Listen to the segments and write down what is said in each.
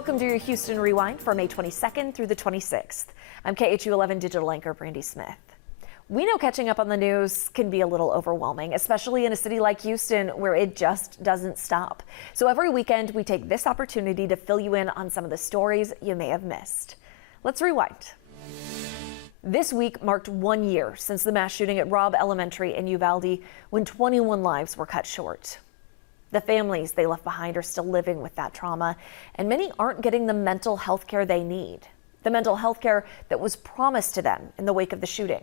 Welcome to your Houston Rewind for May 22nd through the 26th. I'm KHOU 11 digital anchor Brandy Smith. We know catching up on the news can be a little overwhelming, especially in a city like Houston where it just doesn't stop. So every weekend we take this opportunity to fill you in on some of the stories you may have missed. Let's rewind. This week marked 1 year since the mass shooting at Robb Elementary in Uvalde, when 21 lives were cut short. The families they left behind are still living with that trauma, and many aren't getting the mental health care they need. The mental health care that was promised to them in the wake of the shooting.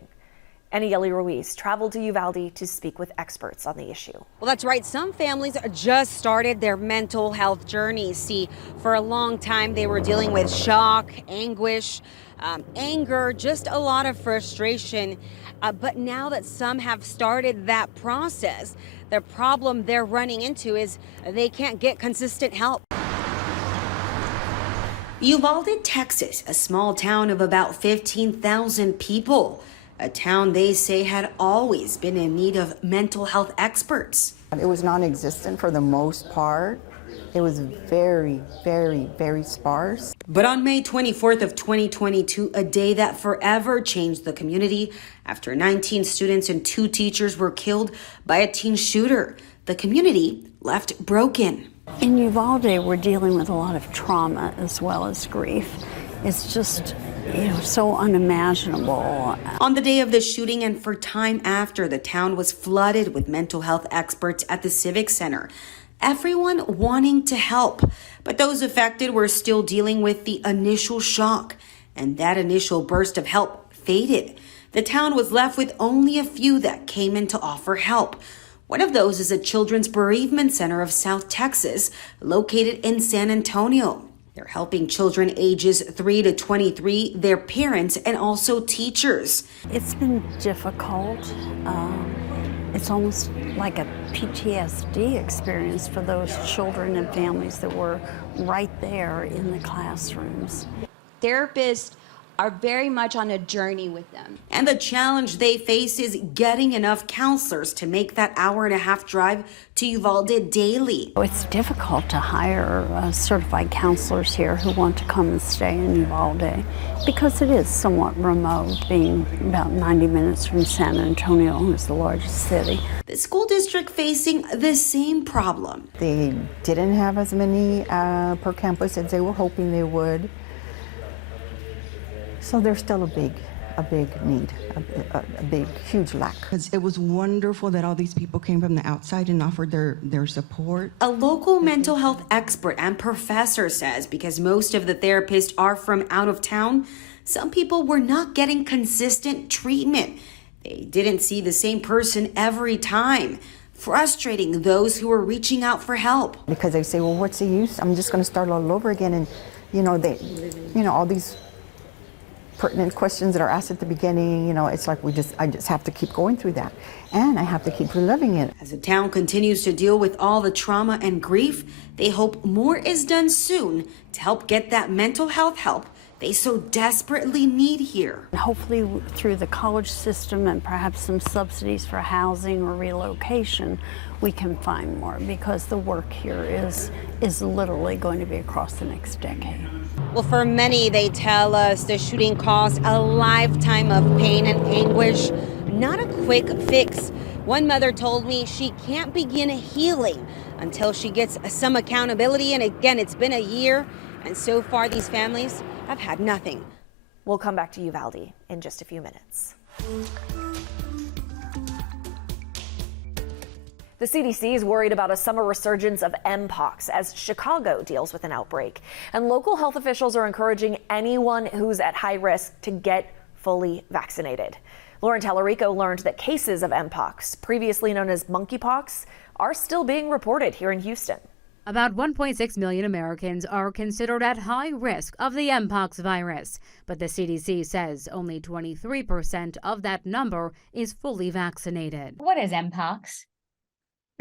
Annie Ruiz traveled to Uvalde to speak with experts on the issue. Well, that's right. Some families just started their mental health journey. See, for a long time, they were dealing with shock, anguish, anger, just a lot of frustration. But now that some have started that process, the problem they're running into is they can't get consistent help. Uvalde, Texas, a small town of about 15,000 people. A town they say had always been in need of mental health experts. It was non-existent for the most part. It was very, very, very sparse. But on May 24th of 2022, a day that forever changed the community after 19 students and 2 teachers were killed by a teen shooter, the community left broken. In Uvalde, we're dealing with a lot of trauma as well as grief. It's just, so unimaginable. On the day of the shooting and for time after, the town was flooded with mental health experts at the Civic Center. Everyone wanting to help, but those affected were still dealing with the initial shock, and that initial burst of help faded. The town was left with only a few that came in to offer help. One of those is a children's bereavement center of South Texas, located in San Antonio. They're helping children ages 3 to 23, their parents, and also teachers. It's been difficult. It's almost like a PTSD experience for those children and families that were right there in the classrooms. Therapists are very much on a journey with them. And the challenge they face is getting enough counselors to make that hour-and-a-half drive to Uvalde daily. It's difficult to hire certified counselors here who want to come and stay in Uvalde because it is somewhat remote, being about 90 minutes from San Antonio, who's the largest city. The school district facing the same problem. They didn't have as many per campus as they were hoping they would. So there's still a big need, a big, huge lack. It was wonderful that all these people came from the outside and offered their support. A local mental health expert and professor says because most of the therapists are from out of town, some people were not getting consistent treatment. They didn't see the same person every time, frustrating those who were reaching out for help. Because they say, well, what's the use? I'm just going to start all over again. And, all these pertinent questions that are asked at the beginning, it's like I just have to keep going through that. And I have to keep reliving it. As the town continues to deal with all the trauma and grief, they hope more is done soon to help get that mental health help they so desperately need here. Hopefully through the college system and perhaps some subsidies for housing or relocation, we can find more, because the work here is literally going to be across the next decade. Well, for many, they tell us the shooting caused a lifetime of pain and anguish, not a quick fix. One mother told me she can't begin healing until she gets some accountability. And again, it's been a year, and so far these families have had nothing. We'll come back to Uvalde in just a few minutes. The CDC is worried about a summer resurgence of Mpox as Chicago deals with an outbreak. And local health officials are encouraging anyone who's at high risk to get fully vaccinated. Lauren Tallarico learned that cases of Mpox, previously known as monkeypox, are still being reported here in Houston. About 1.6 million Americans are considered at high risk of the Mpox virus, but the CDC says only 23% of that number is fully vaccinated. What is Mpox?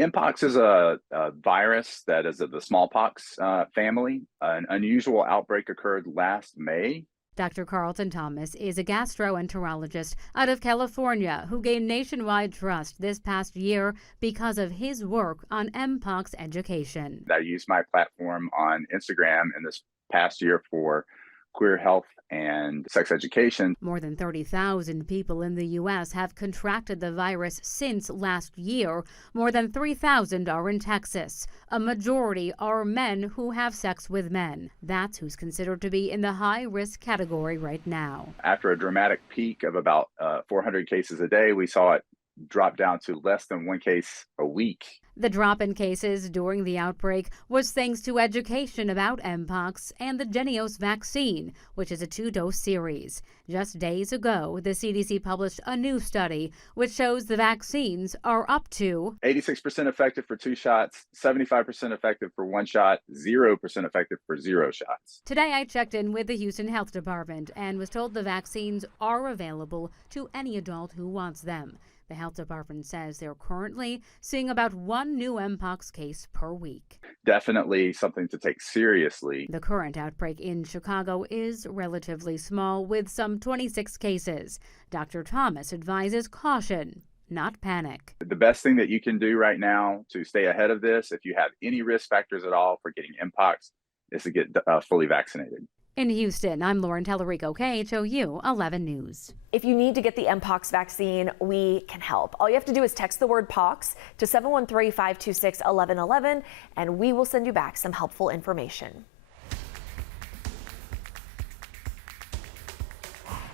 Mpox is a virus that is of the smallpox family. An unusual outbreak occurred last May. Dr. Carlton Thomas is a gastroenterologist out of California who gained nationwide trust this past year because of his work on Mpox education. I used my platform on Instagram and this past year for queer health and sex education. More than 30,000 people in the U.S. have contracted the virus since last year. More than 3,000 are in Texas. A majority are men who have sex with men. That's who's considered to be in the high-risk category right now. After a dramatic peak of about 400 cases a day, we saw it drop down to less than 1 case a week. The drop in cases during the outbreak was thanks to education about Mpox and the Jynneos vaccine, which is a 2-dose series. Just days ago, the CDC published a new study which shows the vaccines are up to 86% effective for 2 shots, 75% effective for 1 shot, 0% effective for 0 shots. Today, I checked in with the Houston Health Department and was told the vaccines are available to any adult who wants them. The health department says they're currently seeing about 1 new Mpox case per week. Definitely something to take seriously. The current outbreak in Chicago is relatively small, with some 26 cases. Dr. Thomas advises caution, not panic. The best thing that you can do right now to stay ahead of this, if you have any risk factors at all for getting Mpox, is to get fully vaccinated. In Houston, I'm Lauren Tellerico, KHOU 11 News. If you need to get the Mpox vaccine, we can help. All you have to do is text the word POX to 713-526-1111, and we will send you back some helpful information.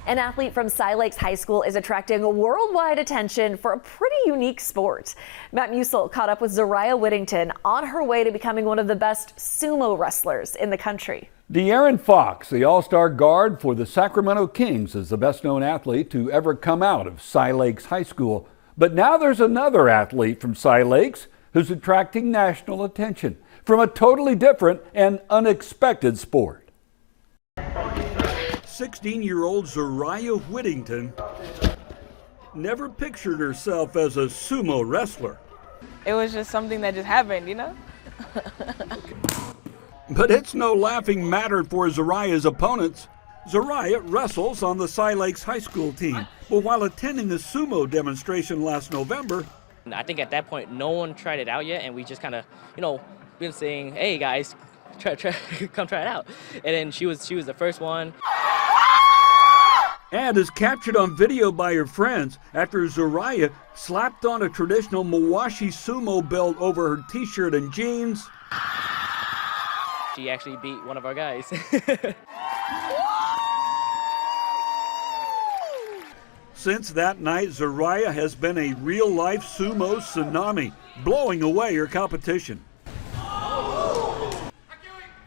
An athlete from Cy Lakes High School is attracting worldwide attention for a pretty unique sport. Matt Musil caught up with Zariah Whittington on her way to becoming one of the best sumo wrestlers in the country. De'Aaron Fox, the all-star guard for the Sacramento Kings, is the best-known athlete to ever come out of Cy Lakes High School. But now there's another athlete from Cy Lakes who's attracting national attention from a totally different and unexpected sport. 16-year-old Zariah Whittington never pictured herself as a sumo wrestler. It was just something that just happened, you know? But it's no laughing matter for Zariah's opponents. Zariah wrestles on the Cy Lakes High School team. But while attending the sumo demonstration last November, I think at that point, no one tried it out yet, and we just kind of, been saying, hey guys, come try it out. And then she was the first one. and is captured on video by her friends after Zariah slapped on a traditional Mawashi sumo belt over her t-shirt and jeans. She actually beat one of our guys. Since that night, Zariah has been a real-life sumo tsunami, blowing away her competition.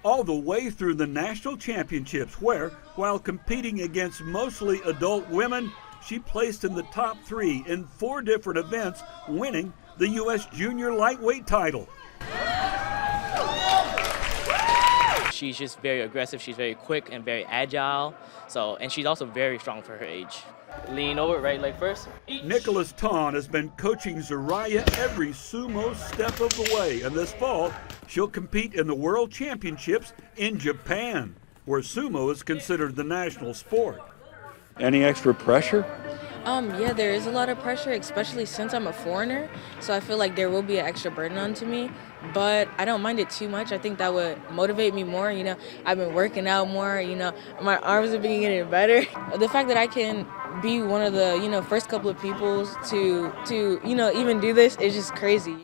All the way through the national championships, where, while competing against mostly adult women, she placed in the top 3 in 4 different events, winning the U.S. Junior Lightweight title. She's just very aggressive, she's very quick and very agile, and she's also very strong for her age. Lean over, right leg first. Nicholas Tahn has been coaching Zariah every sumo step of the way, and this fall, she'll compete in the World Championships in Japan, where sumo is considered the national sport. Any extra pressure? Yeah, there is a lot of pressure, especially since I'm a foreigner. So I feel like there will be an extra burden onto me, but I don't mind it too much. I think that would motivate me more. I've been working out more. My arms have been getting better. The fact that I can be one of the, first couple of people to even do this is just crazy.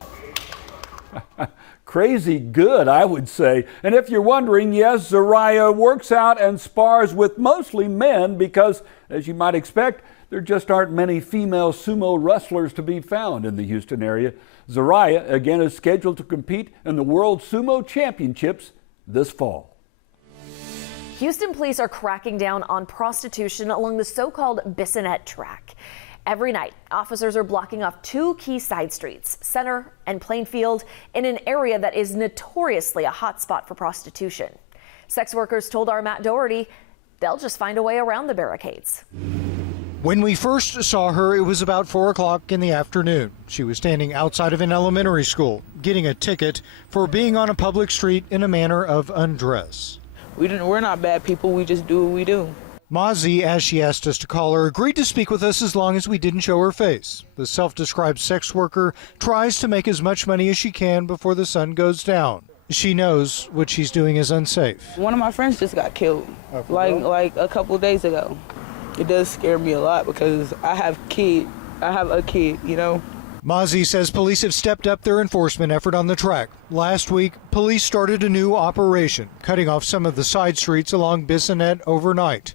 Crazy good, I would say. And if you're wondering, yes, Zariah works out and spars with mostly men because, as you might expect, there just aren't many female sumo wrestlers to be found in the Houston area. Zariah, again, is scheduled to compete in the World Sumo Championships this fall. Houston police are cracking down on prostitution along the so-called Bissonnet track. Every night, officers are blocking off 2 key side streets, Center and Plainfield, in an area that is notoriously a hotspot for prostitution. Sex workers told our Matt Doherty they'll just find a way around the barricades. When we first saw her, it was about 4 o'clock in the afternoon. She was standing outside of an elementary school, getting a ticket for being on a public street in a manner of undress. We're not bad people, we just do what we do. Mazi, as she asked us to call her, agreed to speak with us as long as we didn't show her face. The self-described sex worker tries to make as much money as she can before the sun goes down. She knows what she's doing is unsafe. One of my friends just got killed, like a couple of days ago. It does scare me a lot because I have a kid, you know. Mozzie says police have stepped up their enforcement effort on the track. Last week, police started a new operation, cutting off some of the side streets along Bissonnette overnight.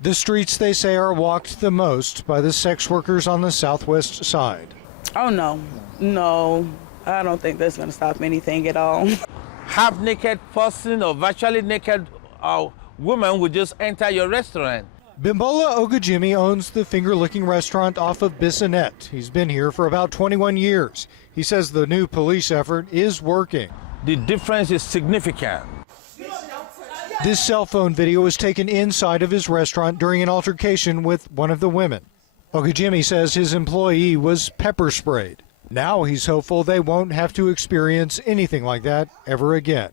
The streets, they say, are walked the most by the sex workers on the southwest side. Oh, no, I don't think that's going to stop anything at all. Half-naked person or virtually naked woman would just enter your restaurant. Bimbola Ogajimi owns the finger-licking restaurant off of Bissonnette. He's been here for about 21 years. He says the new police effort is working. The difference is significant. This cell phone video was taken inside of his restaurant during an altercation with one of the women. Ogajimi says his employee was pepper sprayed. Now he's hopeful they won't have to experience anything like that ever again.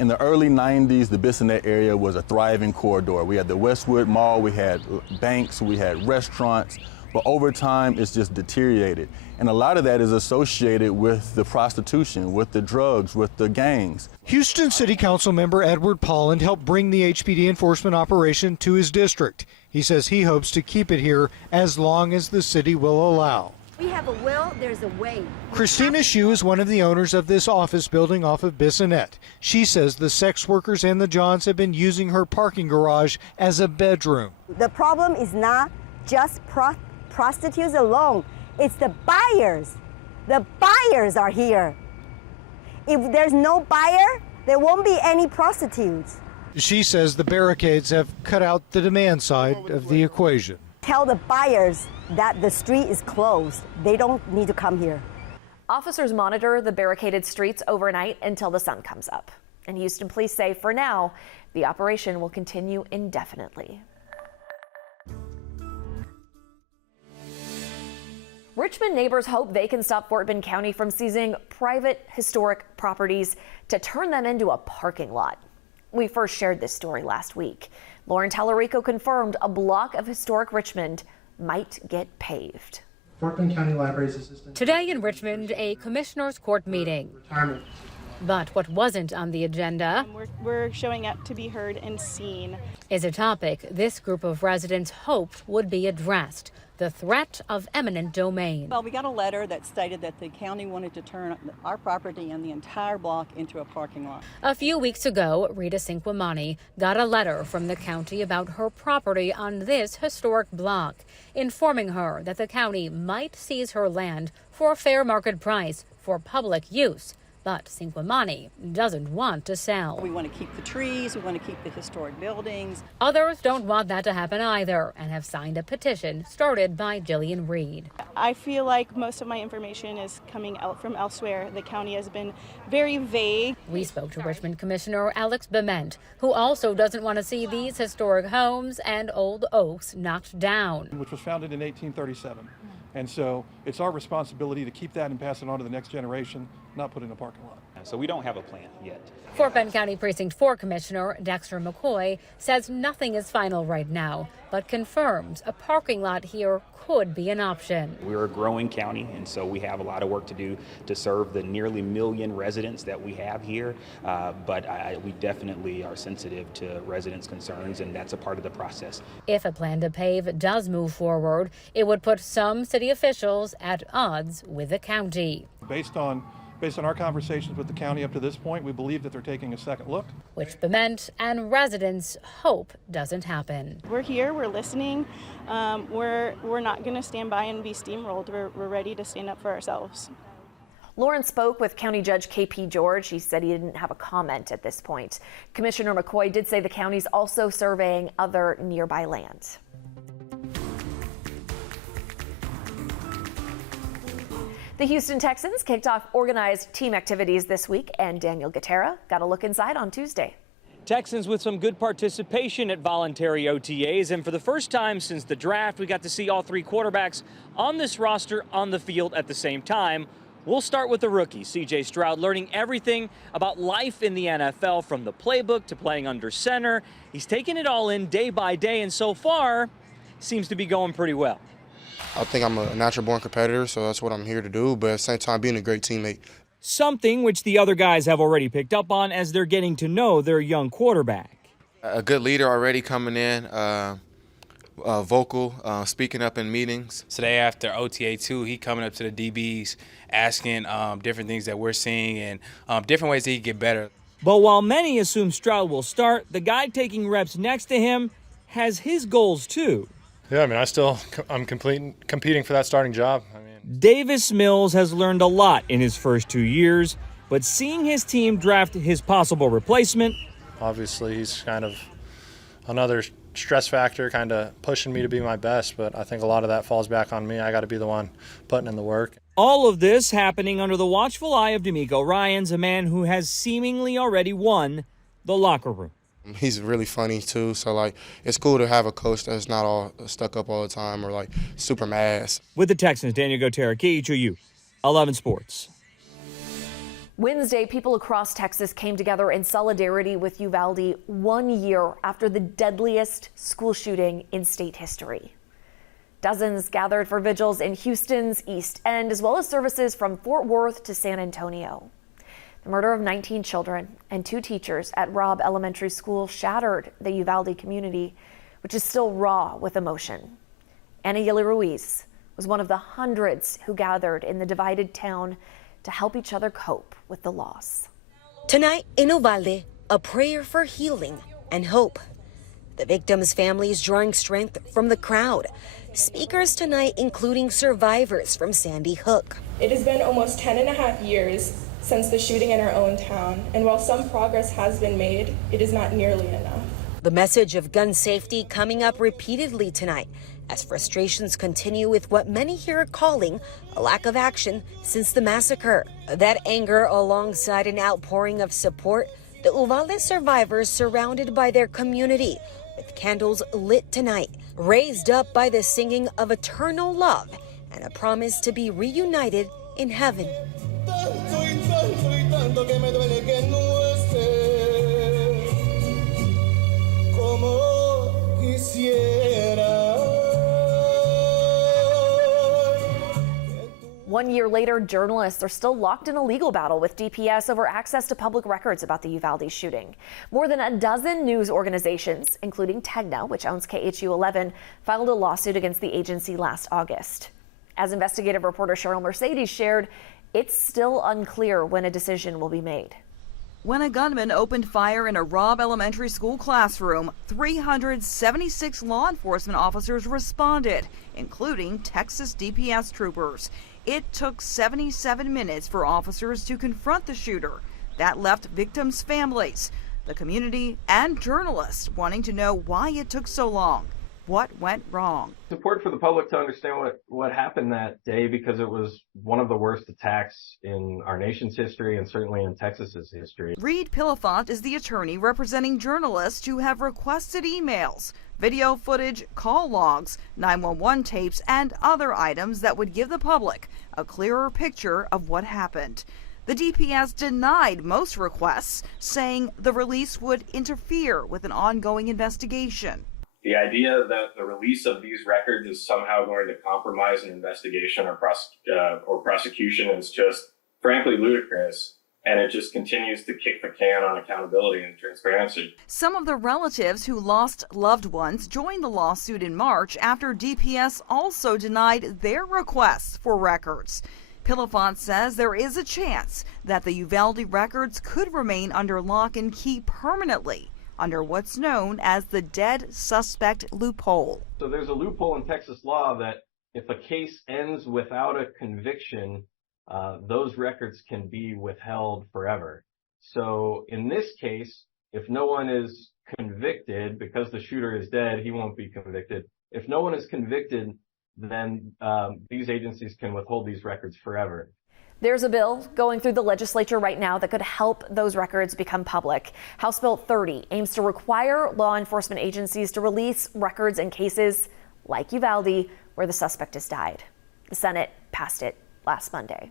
In the early 90s, the Bissonnette area was a thriving corridor. We had the Westwood Mall, we had banks, we had restaurants, but over time it's just deteriorated. And a lot of that is associated with the prostitution, with the drugs, with the gangs. Houston City Council member Edward Polland helped bring the HPD enforcement operation to his district. He says he hopes to keep it here as long as the city will allow. We have a will, there's a way. Christina KHOU is one of the owners of this office building off of Bissonnette. She says the sex workers and the Johns have been using her parking garage as a bedroom. The problem is not just prostitutes alone, it's the buyers. The buyers are here. If there's no buyer, there won't be any prostitutes. She says the barricades have cut out the demand side of the equation. Tell the buyers that the street is closed. They don't need to come here. Officers monitor the barricaded streets overnight until the sun comes up. And Houston police say for now, the operation will continue indefinitely. Richmond neighbors hope they can stop Fort Bend County from seizing private historic properties to turn them into a parking lot. We first shared this story last week. Lauren Tallarico confirmed a block of historic Richmond might get paved. Fort Bend County Library's assistant. Today in Richmond, a commissioner's court meeting. Retirement. But what wasn't on the agenda we're showing up to be heard and seen is a topic this group of residents hoped would be addressed: the threat of eminent domain. Well, we got a letter that stated that the county wanted to turn our property and the entire block into a parking lot. A few weeks ago, Rita Cinquemani got a letter from the county about her property on this historic block, informing her that the county might seize her land for a fair market price for public use. But Cinquemani doesn't want to sell. We want to keep the trees, we want to keep the historic buildings. Others don't want that to happen either and have signed a petition started by Jillian Reed. I feel like most of my information is coming out from elsewhere. The county has been very vague. We spoke to Richmond Commissioner Alex Bement, who also doesn't want to see these historic homes and old oaks knocked down. Which was founded in 1837. And so it's our responsibility to keep that and pass it on to the next generation, not put it in a parking lot. So we don't have a plan yet. Fort Bend County Precinct 4 Commissioner Dexter McCoy says nothing is final right now, but confirms a parking lot here could be an option. We're a growing county, and so we have a lot of work to do to serve the nearly 1 million residents that we have here. But we definitely are sensitive to residents' concerns, and that's a part of the process. If a plan to pave does move forward, it would put some city officials at odds with the county. Based on our conversations with the county up to this point, we believe that they're taking a second look. Which Bement and residents hope doesn't happen. We're here, we're listening. We're not going to stand by and be steamrolled. We're ready to stand up for ourselves. Lauren spoke with County Judge KP George. He said he didn't have a comment at this point. Commissioner McCoy did say the county's also surveying other nearby land. The Houston Texans kicked off organized team activities this week, and Daniel Gutera got a look inside on Tuesday. Texans with some good participation at voluntary OTAs, and for the first time since the draft, we got to see all three quarterbacks on this roster on the field at the same time. We'll start with the rookie, C.J. Stroud, learning everything about life in the NFL, from the playbook to playing under center. He's taking it all in day by day, and so far, seems to be going pretty well. I think I'm a natural-born competitor, so that's what I'm here to do, but at the same time, being a great teammate. something which the other guys have already picked up on as they're getting to know their young quarterback. A good leader already coming in, vocal, speaking up in meetings. Today after OTA 2, he coming up to the DBs, asking different things that we're seeing and different ways that he can get better. But while many assume Stroud will start, the guy taking reps next to him has his goals too. Yeah, I mean, I'm competing for that starting job. Davis Mills has learned a lot in his first 2 years, but seeing his team draft his possible replacement. Obviously, he's kind of another stress factor, kind of pushing me to be my best, but I think a lot of that falls back on me. I got to be the one putting in the work. All of this happening under the watchful eye of D'Amico Ryans, a man who has seemingly already won the locker room. He's really funny too, so it's cool to have a coach that's not all stuck up all the time or super mad. With the Texans, Daniel Gotera, KHOU 11 Sports. Wednesday, people across Texas came together in solidarity with Uvalde 1 year after the deadliest school shooting in state history. Dozens gathered for vigils in Houston's East End, as well as services from Fort Worth to San Antonio. The murder of 19 children and 2 teachers at Robb Elementary School shattered the Uvalde community, which is still raw with emotion. Ana Yeli Ruiz was one of the hundreds who gathered in the divided town to help each other cope with the loss. Tonight in Uvalde, a prayer for healing and hope. The victims' families drawing strength from the crowd. Speakers tonight including survivors from Sandy Hook. It has been almost 10.5 years since the shooting in our own town, and while some progress has been made, it is not nearly enough. The message of gun safety coming up repeatedly tonight as frustrations continue with what many here are calling a lack of action since the massacre. That anger alongside an outpouring of support, the Uvalde survivors surrounded by their community with candles lit tonight, raised up by the singing of eternal love and a promise to be reunited in heaven. One year later, journalists are still locked in a legal battle with DPS over access to public records about the Uvalde shooting. More than a dozen news organizations, including Tegna, which owns KHOU 11, filed a lawsuit against the agency last August. As investigative reporter Cheryl Mercedes shared, it's still unclear when a decision will be made. When a gunman opened fire in a Robb Elementary School classroom, 376 law enforcement officers responded, including Texas DPS troopers. It took 77 minutes for officers to confront the shooter. That left victims' families, the community, and journalists wanting to know why it took so long. What went wrong? It's important for the public to understand what happened that day because it was one of the worst attacks in our nation's history and certainly in Texas's history. Reed Pillafont is the attorney representing journalists who have requested emails, video footage, call logs, 911 tapes, and other items that would give the public a clearer picture of what happened. The DPS denied most requests, saying the release would interfere with an ongoing investigation. The idea that the release of these records is somehow going to compromise an investigation or prosecution is just frankly ludicrous, and it just continues to kick the can on accountability and transparency. Some of the relatives who lost loved ones joined the lawsuit in March after DPS also denied their requests for records. Pillafont says there is a chance that the Uvalde records could remain under lock and key permanently, under what's known as the dead suspect loophole. So there's a loophole in Texas law that if a case ends without a conviction, those records can be withheld forever. So in this case, if no one is convicted, because the shooter is dead, he won't be convicted. If no one is convicted, then these agencies can withhold these records forever. There's a bill going through the legislature right now that could help those records become public. House Bill 30 aims to require law enforcement agencies to release records in cases like Uvalde where the suspect has died. The Senate passed it last Monday.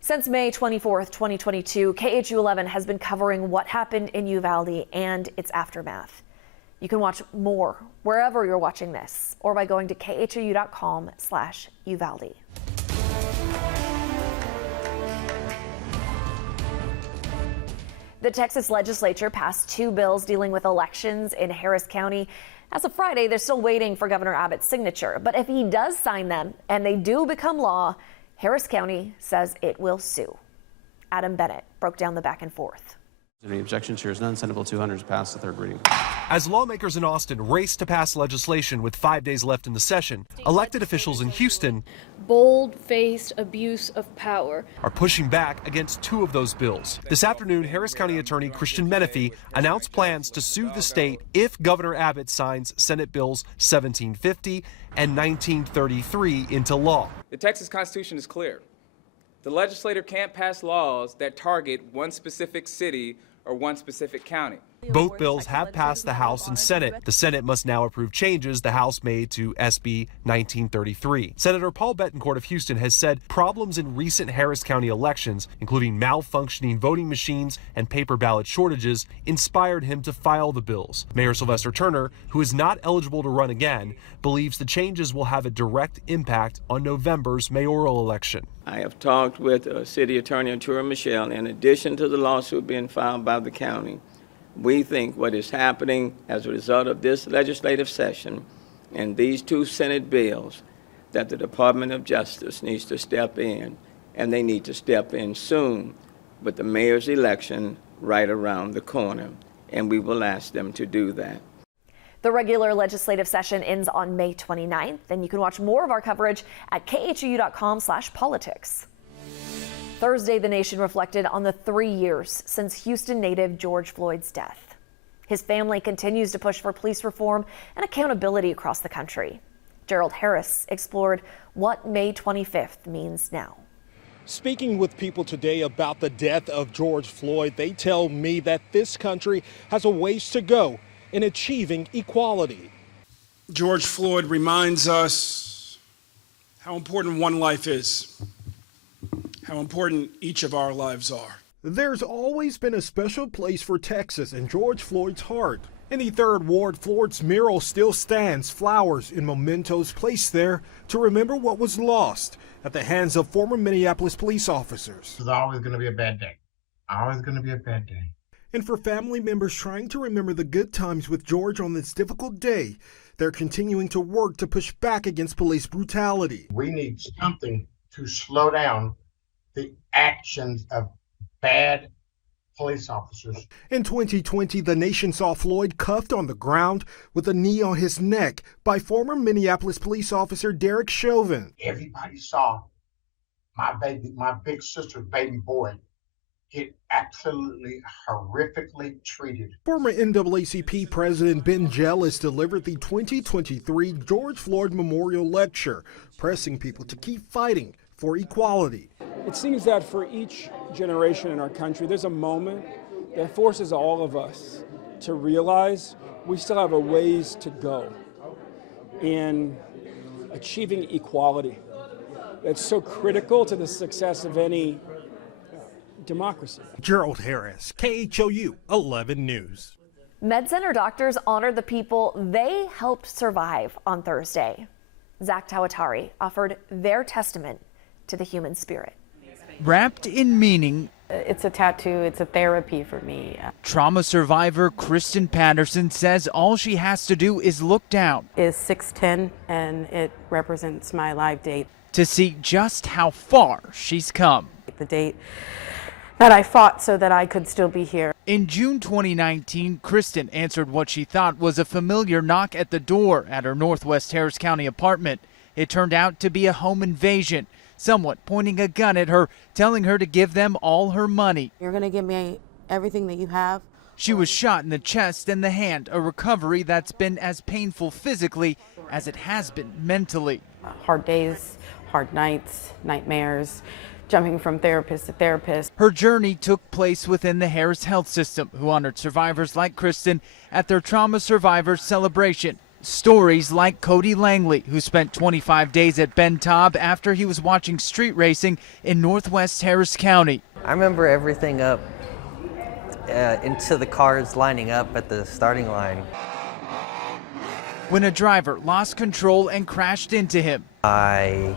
Since May 24th, 2022, KHOU 11 has been covering what happened in Uvalde and its aftermath. You can watch more wherever you're watching this or by going to khou.com/Uvalde. The Texas legislature passed 2 bills dealing with elections in Harris County. As of Friday, they're still waiting for Governor Abbott's signature. But if he does sign them and they do become law, Harris County says it will sue. Adam Bennett broke down the back and forth. Any objections? Here is none. Senate Bill 200 is passed the third reading. As lawmakers in Austin race to pass legislation with 5 days left in the session, elected officials in Houston bold-faced abuse of power are pushing back against 2 of those bills. This afternoon, Harris County Attorney Christian Menefee announced plans to sue the state if Governor Abbott signs Senate Bills 1750 and 1933 into law. The Texas Constitution is clear. The legislature can't pass laws that target one specific city or one specific county. Both bills have passed the House and Senate. The Senate must now approve changes the House made to SB 1933. Senator Paul Betancourt of Houston has said problems in recent Harris County elections, including malfunctioning voting machines and paper ballot shortages, inspired him to file the bills. Mayor Sylvester Turner, who is not eligible to run again, believes the changes will have a direct impact on November's mayoral election. I have talked with City Attorney Arturo Michelle. In addition to the lawsuit being filed by the county, we think what is happening as a result of this legislative session and these 2 Senate bills, that the Department of Justice needs to step in, and they need to step in soon, with the mayor's election right around the corner, and we will ask them to do that. The regular legislative session ends on May 29th, and you can watch more of our coverage at khou.com/politics. Thursday, the nation reflected on the 3 years since Houston native George Floyd's death. His family continues to push for police reform and accountability across the country. Gerald Harris explored what May 25th means now. Speaking with people today about the death of George Floyd, they tell me that this country has a ways to go in achieving equality. George Floyd reminds us how important one life is, how important each of our lives are. There's always been a special place for Texas in George Floyd's heart. In the 3rd Ward, Floyd's mural still stands, flowers and mementos placed there to remember what was lost at the hands of former Minneapolis police officers. It's always going to be a bad day. Always going to be a bad day. And for family members trying to remember the good times with George on this difficult day, they're continuing to work to push back against police brutality. We need something to slow down the actions of bad police officers. In 2020, the nation saw Floyd cuffed on the ground with a knee on his neck by former Minneapolis police officer Derek Chauvin. Everybody saw my big sister's baby boy get absolutely horrifically treated. Former NAACP President Ben Jealous delivered the 2023 George Floyd Memorial Lecture, pressing people to keep fighting for equality. It seems that for each generation in our country, there's a moment that forces all of us to realize we still have a ways to go in achieving equality. That's so critical to the success of any democracy. Gerald Harris, KHOU 11 News. MedCenter doctors honored the people they helped survive on Thursday. Zach Tawatari offered their testament to the human spirit. Wrapped in meaning, it's a tattoo, it's a therapy for me. Trauma survivor Kristen Patterson says all she has to do is look down. Is 6'10", and it represents my live date. To see just how far she's come. The date that I fought so that I could still be here. In June 2019, Kristen answered what she thought was a familiar knock at the door at her Northwest Harris County apartment. It turned out to be a home invasion. Someone pointing a gun at her, telling her to give them all her money. You're going to give me everything that you have? She was shot in the chest and the hand, a recovery that's been as painful physically as it has been mentally. Hard days, hard nights, nightmares, jumping from therapist to therapist. Her journey took place within the Harris Health System, who honored survivors like Kristen at their Trauma Survivors Celebration. Stories like Cody Langley, who spent 25 days at Ben Taub after he was watching street racing in Northwest Harris County. I remember everything up into the cars lining up at the starting line. When a driver lost control and crashed into him. I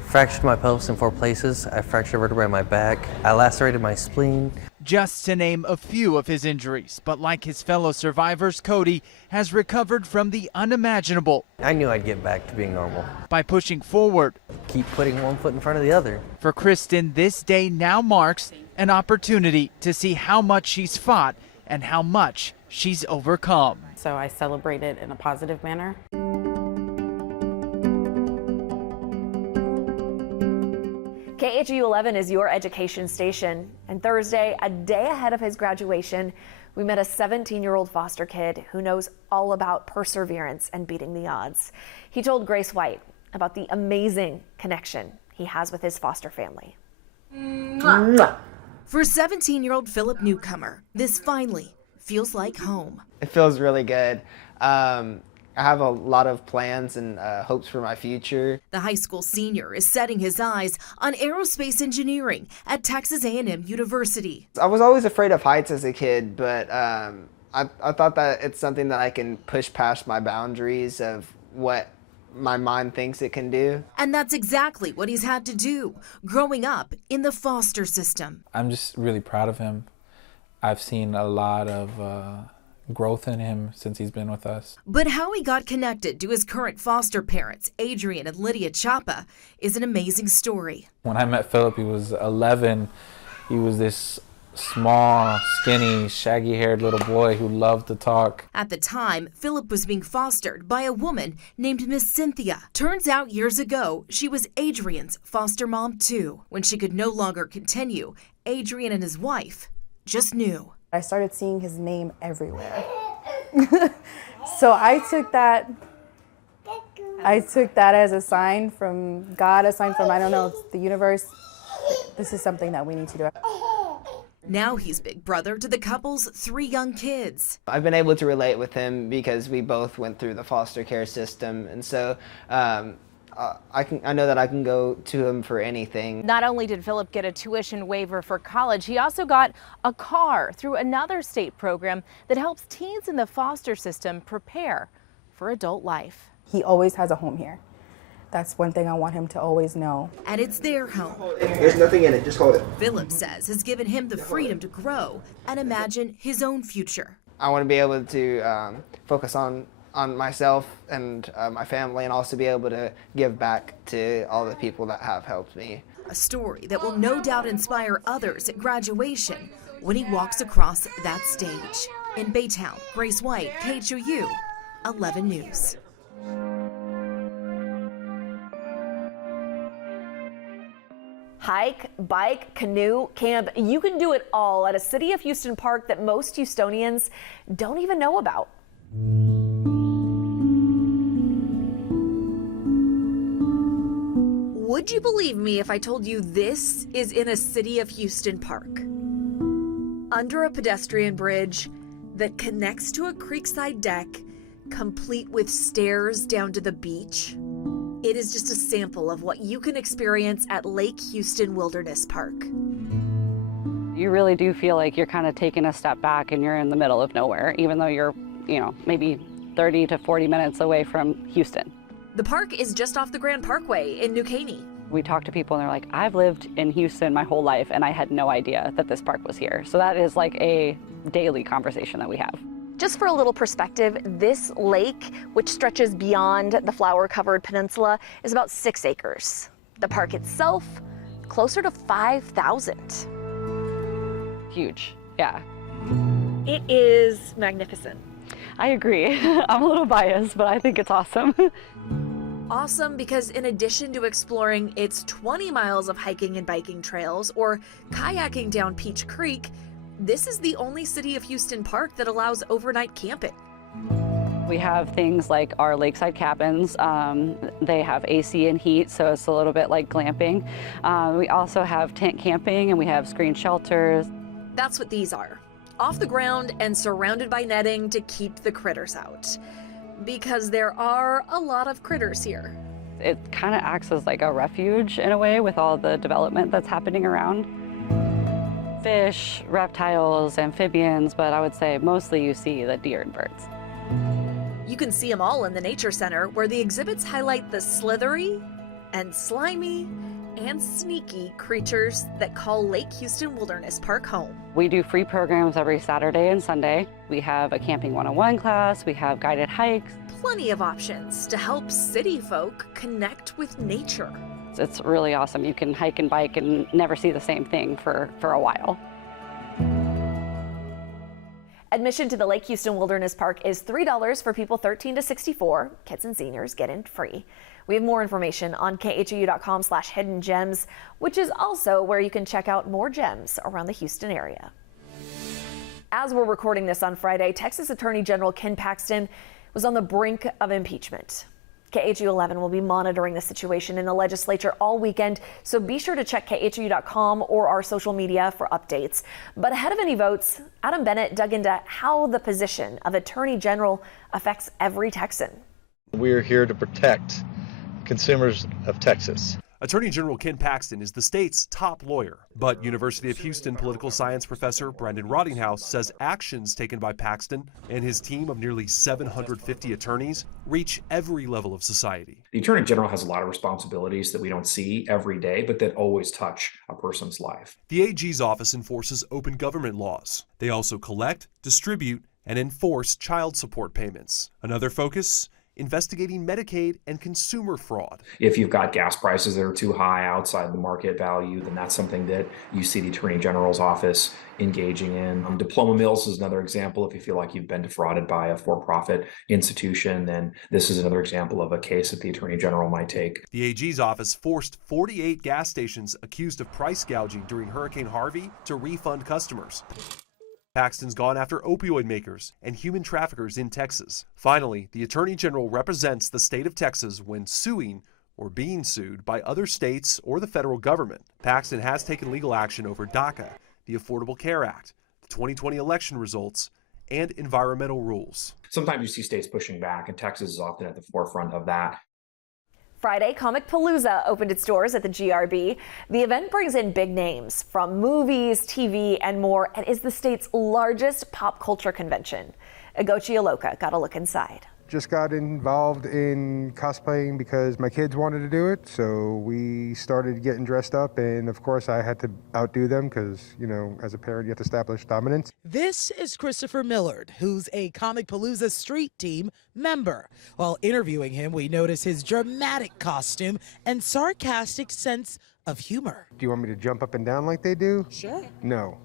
fractured my pelvis in 4 places. I fractured a vertebrae in my back. I lacerated my spleen. just to name a few of his injuries. But like his fellow survivors, Cody has recovered from the unimaginable. I knew I'd get back to being normal. By pushing forward. Keep putting one foot in front of the other. For Kristen, this day now marks an opportunity to see how much she's fought and how much she's overcome. So I celebrate it in a positive manner. KHOU 11 is your education station. And Thursday, a day ahead of his graduation, we met a 17-year-old foster kid who knows all about perseverance and beating the odds. He told Grace White about the amazing connection he has with his foster family. For 17-year-old Philip Newcomer, this finally feels like home. It feels really good. I have a lot of plans and hopes for my future. The high school senior is setting his eyes on aerospace engineering at Texas A&M University. I was always afraid of heights as a kid, but I thought that it's something that I can push past my boundaries of what my mind thinks it can do. And that's exactly what he's had to do, growing up in the foster system. I'm just really proud of him. I've seen a lot of growth in him since he's been with us. But how he got connected to his current foster parents, Adrian and Lydia Chapa, is an amazing story. When I met Philip, he was 11. He was this small, skinny, shaggy-haired little boy who loved to talk. At the time, Philip was being fostered by a woman named Miss Cynthia. Turns out years ago, she was Adrian's foster mom too. When she could no longer continue, Adrian and his wife just knew. I started seeing his name everywhere. So I took that as a sign from God, a sign from, I don't know, the universe. This is something that we need to do. Now he's big brother to the couple's 3 young kids. I've been able to relate with him because we both went through the foster care system, and so I know that I can go to him for anything. Not only did Philip get a tuition waiver for college, he also got a car through another state program that helps teens in the foster system prepare for adult life. He always has a home here. That's one thing I want him to always know. And it's their home. There's nothing in it, just hold it. Philip says has given him the freedom to grow and imagine his own future. I want to be able to focus on myself and my family, and also be able to give back to all the people that have helped me. A story that will no doubt inspire others at graduation when he walks across that stage. In Baytown, Grace White, KHOU 11 News. Hike, bike, canoe, camp, you can do it all at a City of Houston park that most Houstonians don't even know about. Would you believe me if I told you this is in a City of Houston park? Under a pedestrian bridge that connects to a creekside deck, complete with stairs down to the beach. It is just a sample of what you can experience at Lake Houston Wilderness Park. You really do feel like you're kind of taking a step back and you're in the middle of nowhere, even though you're, maybe 30 to 40 minutes away from Houston. The park is just off the Grand Parkway in New Caney. We talk to people and they're like, I've lived in Houston my whole life and I had no idea that this park was here. So that is like a daily conversation that we have. Just for a little perspective, this lake, which stretches beyond the flower-covered peninsula, is about 6 acres. The park itself, closer to 5,000. Huge, yeah. It is magnificent. I agree. I'm a little biased, but I think it's awesome. Awesome because in addition to exploring its 20 miles of hiking and biking trails or kayaking down Peach Creek, this is the only City of Houston park that allows overnight camping. We have things like our lakeside cabins. They have AC and heat, so it's a little bit like glamping. We also have tent camping and we have screen shelters. That's what these are. Off the ground and surrounded by netting to keep the critters out. Because there are a lot of critters here. It kind of acts as like a refuge in a way with all the development that's happening around. Fish, reptiles, amphibians, but I would say mostly you see the deer and birds. You can see them all in the Nature Center, where the exhibits highlight the slithery and slimy and sneaky creatures that call Lake Houston Wilderness Park home. We do free programs every Saturday and Sunday. We have a Camping 101 class, we have guided hikes. Plenty of options to help city folk connect with nature. It's really awesome. You can hike and bike and never see the same thing for a while. Admission to the Lake Houston Wilderness Park is $3 for people 13 to 64. Kids and seniors get in free. We have more information on khou.com/hidden gems, which is also where you can check out more gems around the Houston area. As we're recording this on Friday, Texas Attorney General Ken Paxton was on the brink of impeachment. KHOU 11 will be monitoring the situation in the legislature all weekend, so be sure to check KHOU.com or our social media for updates. But ahead of any votes, Adam Bennett dug into how the position of Attorney General affects every Texan. We are here to protect consumers of Texas. Attorney General Ken Paxton is the state's top lawyer, but University of Houston political science professor Brendan Rottinghouse says actions taken by Paxton and his team of nearly 750 attorneys reach every level of society. The Attorney General has a lot of responsibilities that we don't see every day, but that always touch a person's life. The AG's office enforces open government laws. They also collect, distribute, and enforce child support payments. Another focus, investigating Medicaid and consumer fraud. If you've got gas prices that are too high outside the market value, then that's something that you see the Attorney General's office engaging in. Diploma mills is another example. If you feel like you've been defrauded by a for-profit institution, then this is another example of a case that the Attorney General might take. The AG's office forced 48 gas stations accused of price gouging during Hurricane Harvey to refund customers. Paxton's gone after opioid makers and human traffickers in Texas. Finally, the Attorney General represents the state of Texas when suing or being sued by other states or the federal government. Paxton has taken legal action over DACA, the Affordable Care Act, the 2020 election results, and environmental rules. Sometimes you see states pushing back, and Texas is often at the forefront of that. Friday, Comic Palooza opened its doors at the GRB. The event brings in big names from movies, TV, and more, and is the state's largest pop culture convention. Agochi Aloka got a look inside. Just got involved in cosplaying because my kids wanted to do it, so we started getting dressed up, and of course I had to outdo them because, you know, as a parent you have to establish dominance. This is Christopher Millard, who's a Comic Palooza Street Team member. While interviewing him, we notice his dramatic costume and sarcastic sense of humor. Do you want me to jump up and down like they do? Sure. No.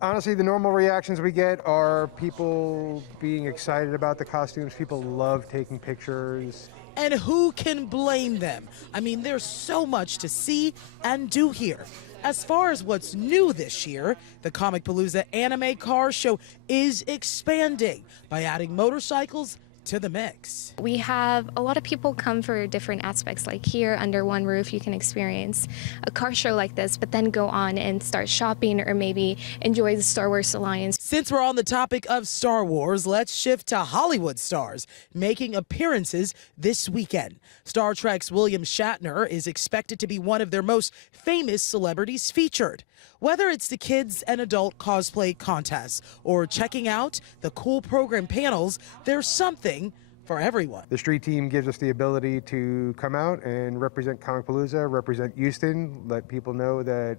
Honestly, the normal reactions we get are people being excited about the costumes. People love taking pictures. And who can blame them? I mean, there's so much to see and do here. As far as what's new this year, the Comic Palooza Anime Car Show is expanding by adding motorcycles to the mix. We have a lot of people come for different aspects, like here under one roof you can experience a car show like this, but then go on and start shopping or maybe enjoy the Star Wars Alliance. Since we're on the topic of Star Wars, let's shift to Hollywood stars making appearances this weekend. Star Trek's William Shatner is expected to be one of their most famous celebrities featured. Whether it's the kids and adult cosplay contests or checking out the cool program panels, there's something for everyone. The street team gives us the ability to come out and represent Comic Palooza, represent Houston, let people know that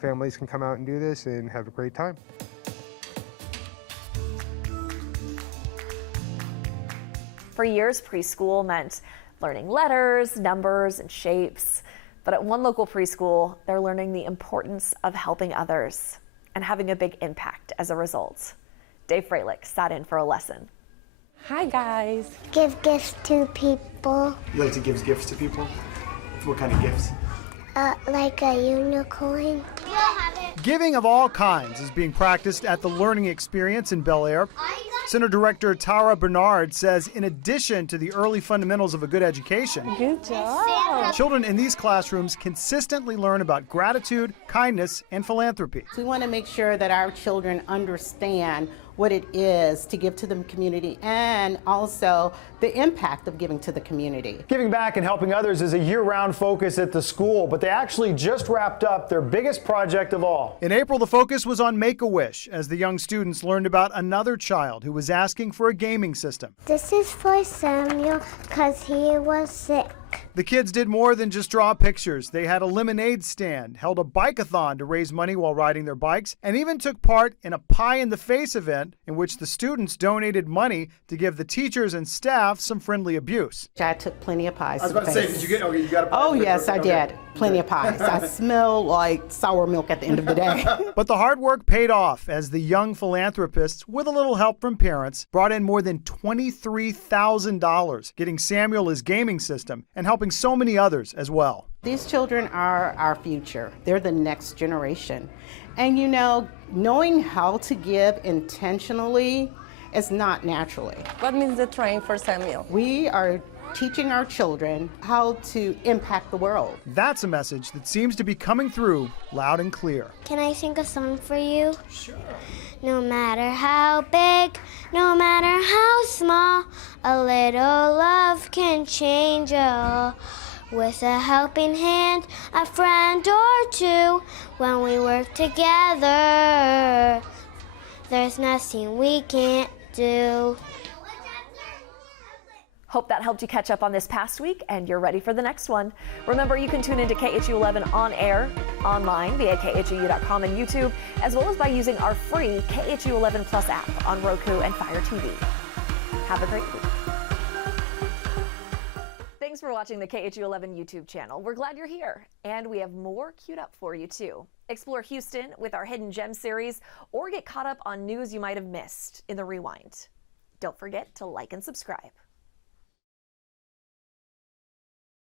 families can come out and do this and have a great time. For years, preschool meant learning letters, numbers, and shapes. But at one local preschool, they're learning the importance of helping others and having a big impact as a result. Dave Freilich sat in for a lesson. Hi, guys. Give gifts to people. You like to give gifts to people? What kind of gifts? Like a unicorn. Giving of all kinds is being practiced at the Learning Experience in Bel Air. Center Director Tara Bernard says in addition to the early fundamentals of a good education, good job. Children in these classrooms consistently learn about gratitude, kindness, and philanthropy. We want to make sure that our children understand what it is to give to the community and also the impact of giving to the community. Giving back and helping others is a year-round focus at the school, but they actually just wrapped up their biggest project of all. In April, the focus was on Make-A-Wish as the young students learned about another child who was asking for a gaming system. This is for Samuel because he was sick. book. The kids did more than just draw pictures. They had a lemonade stand, held a bike-a-thon to raise money while riding their bikes, and even took part in a pie-in-the-face event in which the students donated money to give the teachers and staff some friendly abuse. I took plenty of pies. I was about to say, did you get? Okay, you got a pie. Oh yes, I Okay. did. Plenty of pies. I smell like sour milk at the end of the day. But the hard work paid off as the young philanthropists, with a little help from parents, brought in more than $23,000, getting Samuel his gaming system and helping so many others as well. These children are our future. They're the next generation. And you know, knowing how to give intentionally is not naturally. What means the train for Samuel? We are teaching our children how to impact the world. That's a message that seems to be coming through loud and clear. Can I sing a song for you? Sure. No matter how big, no matter how small, a little love can change it all. With a helping hand, a friend or two, when we work together, there's nothing we can't do. Hope that helped you catch up on this past week and you're ready for the next one. Remember, you can tune into KHOU 11 on air, online via KHOU.com and YouTube, as well as by using our free KHOU 11 Plus app on Roku and Fire TV. Have a great week. Thanks for watching the KHOU 11 YouTube channel. We're glad you're here, and we have more queued up for you too. Explore Houston with our Hidden Gem series, or get caught up on news you might have missed in the Rewind. Don't forget to like and subscribe.